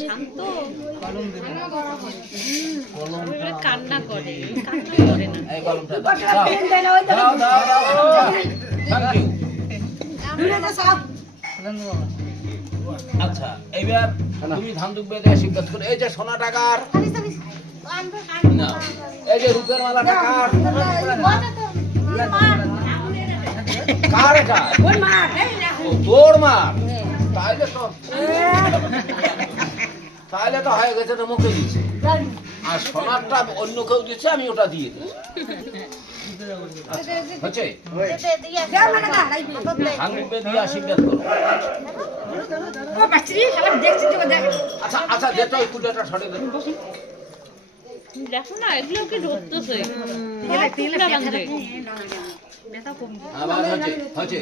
শান্ত কান্না করে না এই কলমটা দাও দাও থ্যাংক ইউ আচ্ছা এইবার তুমি ধান দুব্বে দিয়ে আশীর্বাদ করো এই যে সোনা টাকার না এই যে রূপের মালা টাকার কার এটা তোর মা তাহলে তো হয়ে গেছে তো মুখে দিচ্ছে আর সোনারটা অন্য কেউ দিচ্ছে আমি ওটা দিয়ে দিই হচ্ছে ধান দুব্বে দিয়ে আশীর্বাদ করো আচ্ছা আচ্ছা যেটা ওই কুটাটা ছড়ে দেবে দেখো না এগুলো কি ধরতেছে আবার হচ্ছে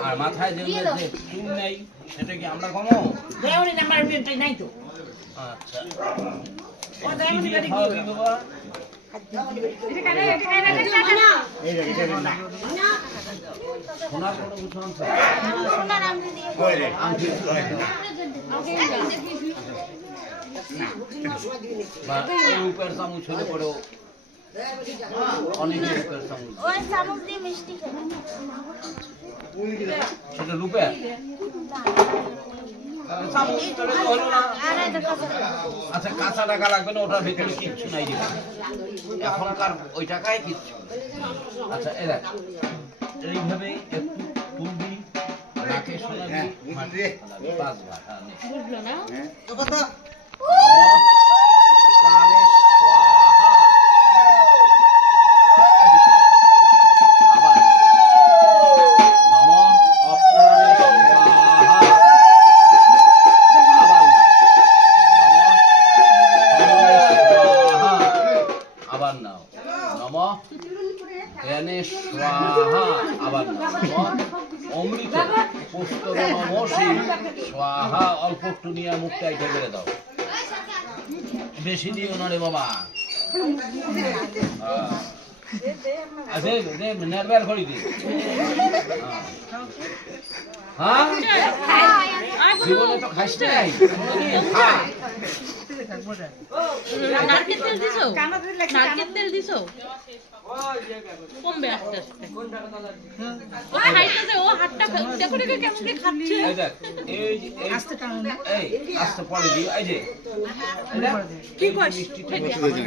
আর মাথায় যে চুল নেই সেটা কি আমরা কমো নাই তো আচ্ছা কি দিয়ে খাওয়া দিই বাবা? সোনার কোনো কিছু আনছো? আংটি বা এই উপর চামচ হলে পরেও অনেক উপর চামচ সেটা রূপে আচ্ছা কাঁচা টাকা লাগবে না ওটার ভিতরে কিচ্ছু নাই দিবে এখনকার ওই টাকায় কিচ্ছু আচ্ছা এরা এইভাবে একটু তুলবি নাকে শোনাবি পাঁচ ভাগ বুঝলো না প্রাণে স্বাহা আবার নম অপ্রাণে স্বাহা আবার নাও নম জ্ঞানে স্বাহা আবার নাও অমৃত পুস্তক নমসি স্বাহা অল্প একটু নিয়ে মুখটা এটা করে দাও বেশি দিও না রে বাবা আচ্ছা নেরবার করে দি হ্যাঁ জীবনে তো খাইস নাই খা নারকেল তেল দিছো নারকেল তেল দিছো কমবে আস্তে আস্তে ও খাইতেছে ও হাতটা দেখো দেখো কেমন খাচ্ছে এই দেখ এই আস্তে পড়ে দিও এই যে কি কইছিস